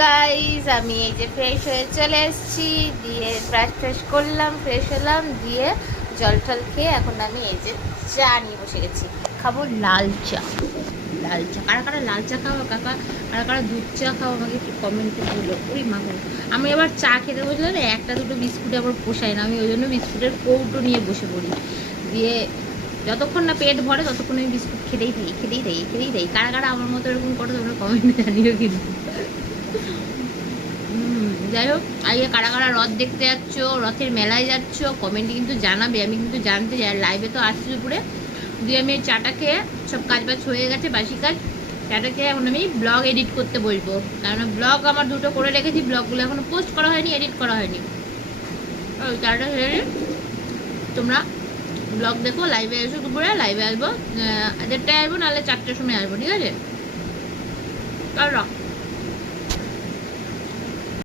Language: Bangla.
গাইস, আমি এই যে ফ্রেশ হয়ে চলে এসেছি, দিয়ে ব্রাশ ফ্রেশ করলাম, ফ্রেশ হলাম, দিয়ে জল টল খেয়ে এখন আমি এই যে চা নিয়ে বসে গেছি। খাবো লাল চা। লাল চা কারা কারা লাল চা খাও কাকা, কারা কারা দুধ চা খাও আমাকে একটু কমেন্টে বলো। ওই মা গো, আমি আবার চা খেতে বসলে না একটা দুটো বিস্কুটে আবার পোষায় না, আমি ওই জন্য বিস্কুটের কৌটো নিয়ে বসে পড়ি। দিয়ে যতক্ষণ না পেট ভরে ততক্ষণ আমি বিস্কুট খেতেই থাকি। কারা কারা আমার মতো এরকম করো তোমরা কমেন্টে জানিও কিন্তু। যাই হোক, আজকে কারা কারা রথ দেখতে যাচ্ছ, রথের মেলায় যাচ্ছ, কমেন্টে কিন্তু জানাবে, আমি কিন্তু জানতে চাই। আর লাইভে তো আসছি দুপুরে, দিয়ে আমি চাটা খেয়ে সব কাজ বাজ হয়ে গেছে, বাসি কাজ। চাটা খেয়ে এখন আমি ব্লগ এডিট করতে বসবো, কারণ ব্লগ আমার দুটো করে রেখেছি, ব্লগগুলো এখনো পোস্ট করা হয়নি, এডিট করা হয়নি। ওই চাটা খেয়ে তোমরা ব্লগ দেখো, লাইভে এসো, দুপুরে লাইভে আসবো, 1:30টায় আসবো, নাহলে 4টার সময় আসবো, ঠিক আছে? চলো।